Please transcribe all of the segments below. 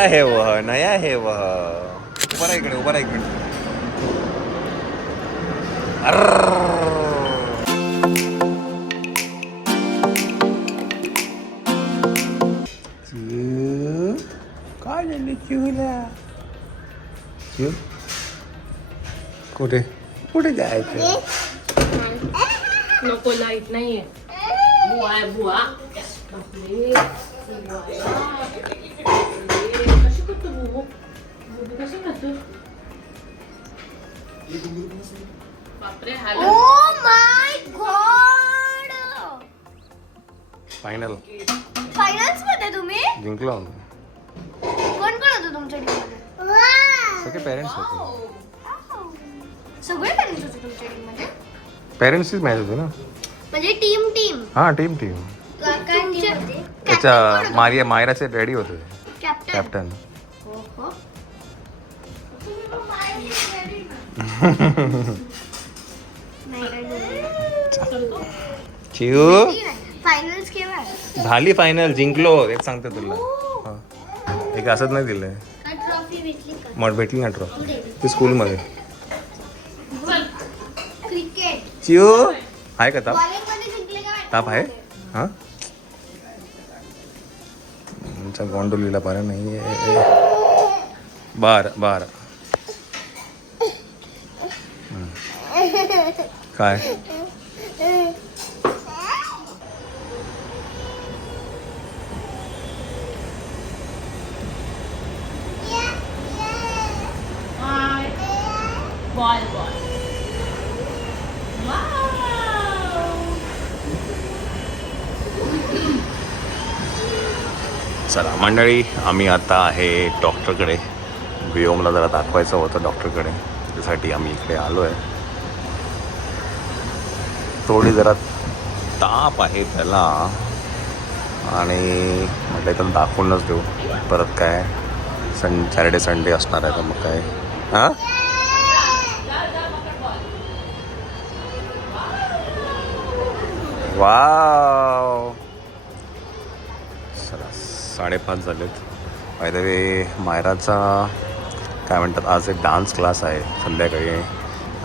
नया है वह, नया है वह. उभा राहा इकडे, उभा राहा इकडे. काय झाली चिवला? चिव कुठे कुठे जायचं? नको लाईट नाहीये. बुवा आहे बुवा. बापरे. कशी करतो बुबू? बुबू कशी करतो? बापरे हाल. Oh my god! Final finals मध्ये तुम्ही जिंकलो. कोण कोण होतं तुमच्या टीम मध्ये? सगळे पेरेंट्स होते. सगळे पेरेंट्स होते तुमच्या टीम मध्ये? पेरेंट्सचीच मॅच होती ना. म्हणजे टीम हा टीम त्याच्या मायराचे डॅडी होते कॅप्टन. कॅप्टन. हो. चिऊ फायनल्स केव्हा आहे? झाली फायनल, जिंकलो. एक सांगते तुला. हा. एक असंच नाही दिलंय. ट्रॉफी भेटली का? मग भेटली ना ट्रॉफी ती स्कूलमध्ये. क्रिकेट चिऊ आहे का ताप? कॉलेजमध्ये जिंकले का? ताप आहे? हा आमच्या गोंडोलीला बरं नाही आहे. बरं काय बॉल बॉल. चला मंडळी, आम्ही आता आहे डॉक्टरकडे. व्योमला जरा दाखवायचं होतं डॉक्टरकडे, त्यासाठी आम्ही इकडे आलो आहे. थोडी जरा ताप आहे त्याला आणि म्हटलं तर दाखवूनच देऊ. परत काय सॅटर्डे संडे असणार आहे तर मग काय. हां वाव. चला 5:30 झालेत. बाय द वे मायराचा काय म्हणतात आज एक डान्स क्लास आहे संध्याकाळी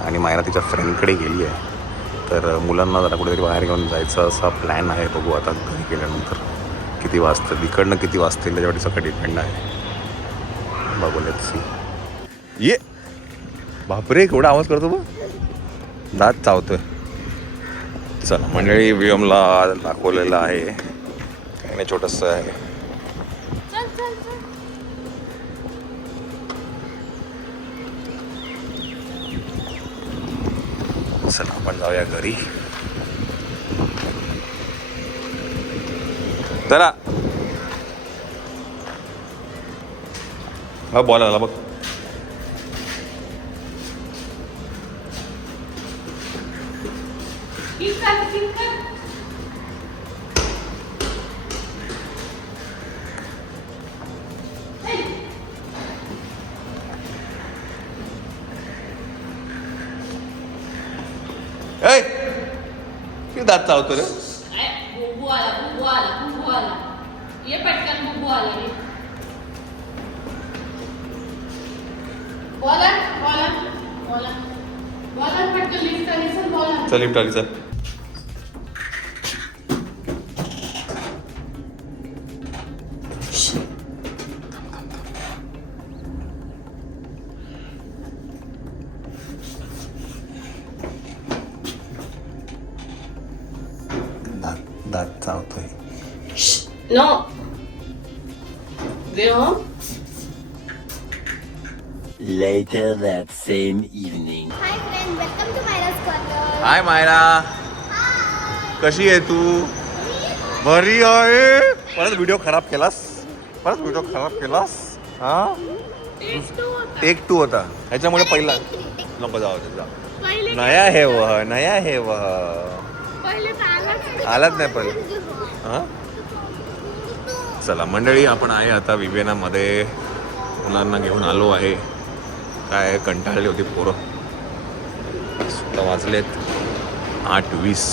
आणि मायरा तिच्या फ्रेंडकडे गेली आहे. तर मुलांना जरा कुठेतरी बाहेर घेऊन जायचं असा प्लॅन आहे. बघू आता घरी गेल्यानंतर किती वाजतं, इकडनं किती वाजतील त्याच्यावरती सगळं डिपेंड आहे. बघू लेट्स सी. ये बापरे केवढा आवाज करतो बघ, दात चावतोय. चला मंडळी, व्योमला दाखवलेलं आहे काही नाही, छोटंसं आहे. चला आपण जाऊया घरी. चला हा बॉल आला बघ. ए किती दात चावतो रे. बुबू आला. ये पटकन बुबू आला. बॉलर पटकन लिफ्ट आली. चल बॉलर. चल लिफ्ट आली. चल दात चावतोय. No Vyom. Later that same evening. Hi friend, welcome to Myra's corner. Hi Myra, कशी आहे तू? बरी आहे. परत व्हिडिओ खराब केलास. हा टेक 2 होता ह्याच्यामुळे पहिला नको जाऊ दे. नया है वह. आलाच नाही पहिले. हां चला मंडळी, आपण आहे आता विवेनामध्ये. मुलांना घेऊन आलो आहे. काय कंटाळली होती पोरं. आता वाजलेत 8:20.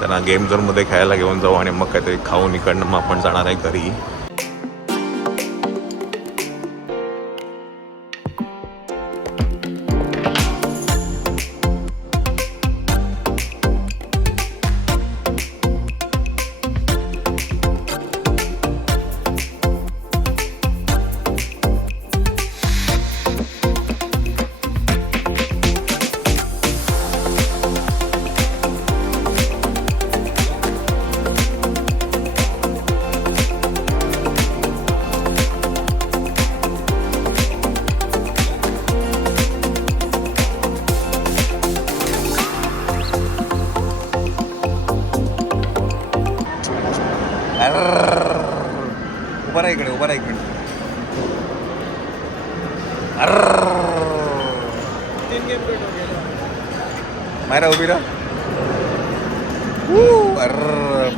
त्यांना गेम झोनमध्ये खेळायला घेऊन जाऊ आणि मग काहीतरी खाऊन इकडनं मग आपण जाणार आहे घरी. उभा राहा इकडे, उभा राहा इकडे. मायरा उभी राहा.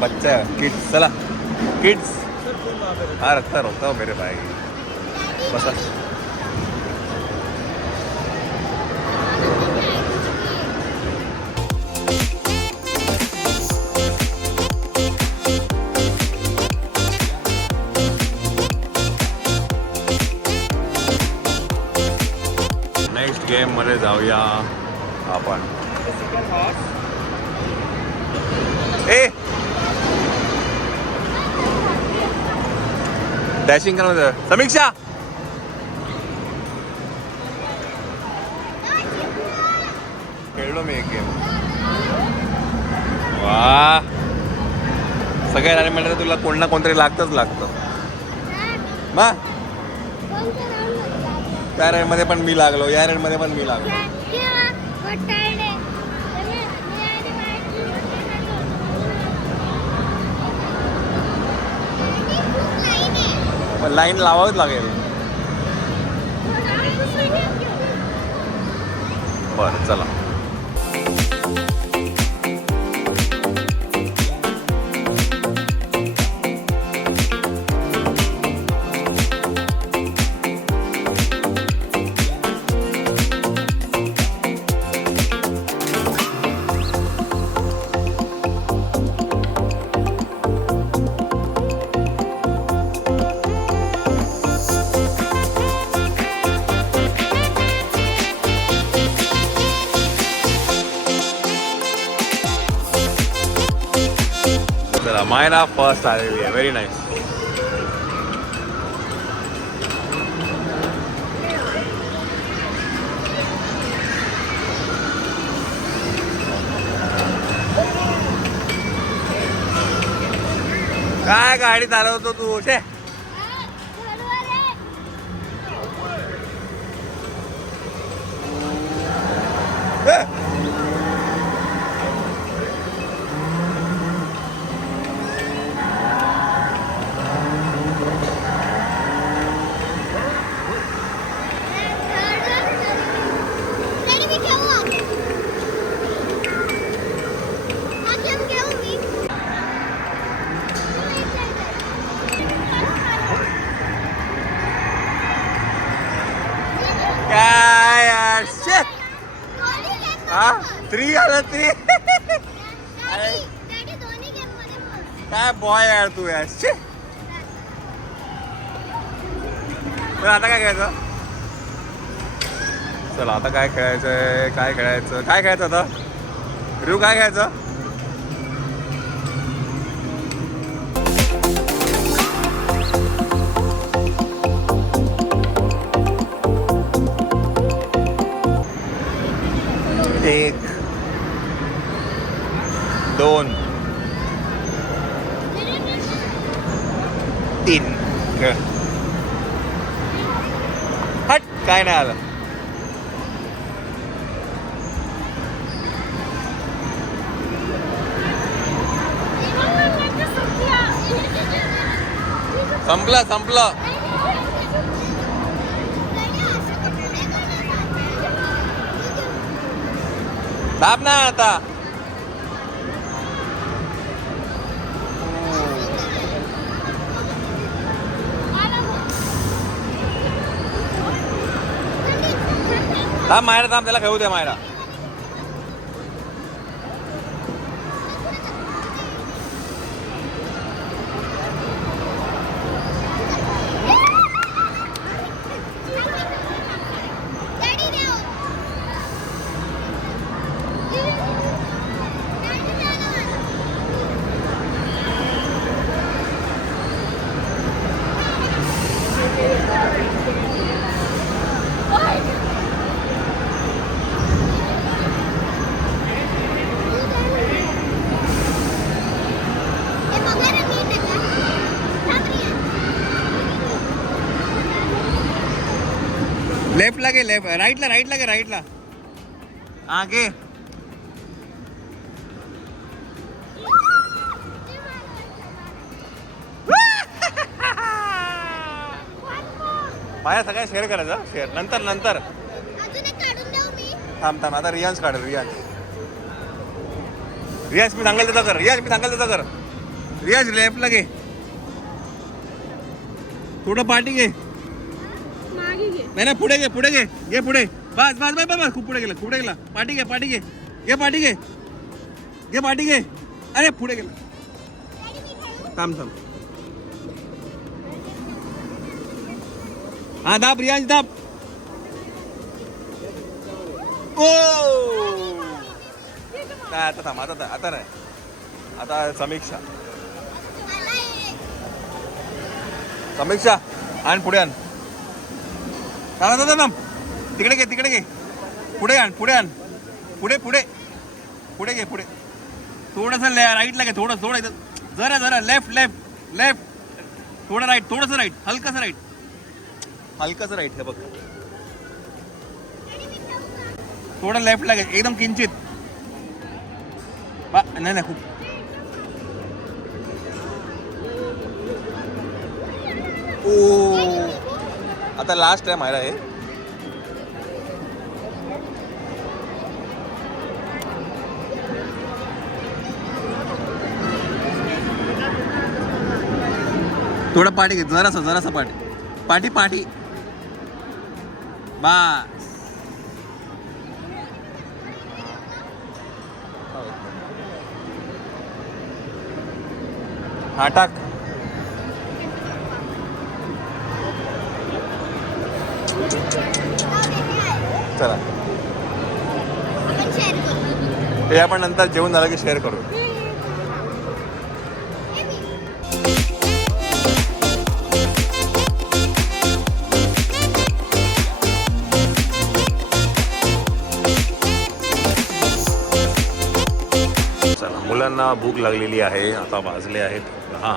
बच्चा किड्स, चला किड्स. हाँ रखता रोकता हूँ मेरे भाई. बसा. नेक्स्ट गेम मध्ये जाऊया आपण. ए डॅशिंग करा समीक्षा. खेळलो मी एक गेम. वा सगळ्या राणी म्हणलं तुला कोण ना कोणतरी लागतच लागतं. मा त्या रेड मध्ये पण मी लागलो, या रेड मध्ये पण मी लागलो. पण लाईन लावावीच लागेल. बरं चला. चला मायरा फर्स्ट आलेली आहे. Very nice. काय गाडी चालवतो तू शे. काय यार शे. हा 3 आलं 3. काय बॉय यार तू यार शे. तर आता काय खेळायचं. चला आता काय खेळायचंय. काय खेळायचं आता रिव. काय खेळायचं. एक 2 3 हट. काय नाही आलं. संपलं. दाब ना आता. थांब मायरा थांब. त्याला खेळू द्या मायरा. लेफ्टला गे. राईटला हा घे. माझ्या सगळ्या शेअर करायचं शेअर नंतर नंतर अजून एक काढून देऊ मी. थांब थांब आता रियाज काढ रियाज रियाज मी सांगाल त्याचा कर रियाज मी सांगाल त्याचा कर रियाज लेफ्टला घे थोडं पाठी घे मागे घे. नाही नाही पुढे घे घे पुढे बस बस बस बस खूप पुढे गेला पाठी घे पाठी घे पाठी घे अरे पुढे गेला थांब थांब हा दाब रियाज दाब ओ नाही आता थांब आता नाही आता समीक्षा आण पुढे आण थांब तिकडे घे पुढे आण पुढे घे पुढे थोडंसं राईटला घे थोडं जरा लेफ्ट थोडं राईट थोडंसं राईट हलकंसं राईट हे बघ थोडं लेफ्टला घे एकदम किंचित नाही खूप ओ आता लास्ट आहे मायरा हे थोडं पाठी घे जरासा पाठी बस हा टाक चला आपण शेअर करू. हे आपण नंतर जेवण झालं की शेअर करू चला मुलांना भूक लागलेली आहे आता वाजले आहेत 10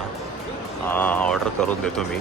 ऑर्डर करून देतो मी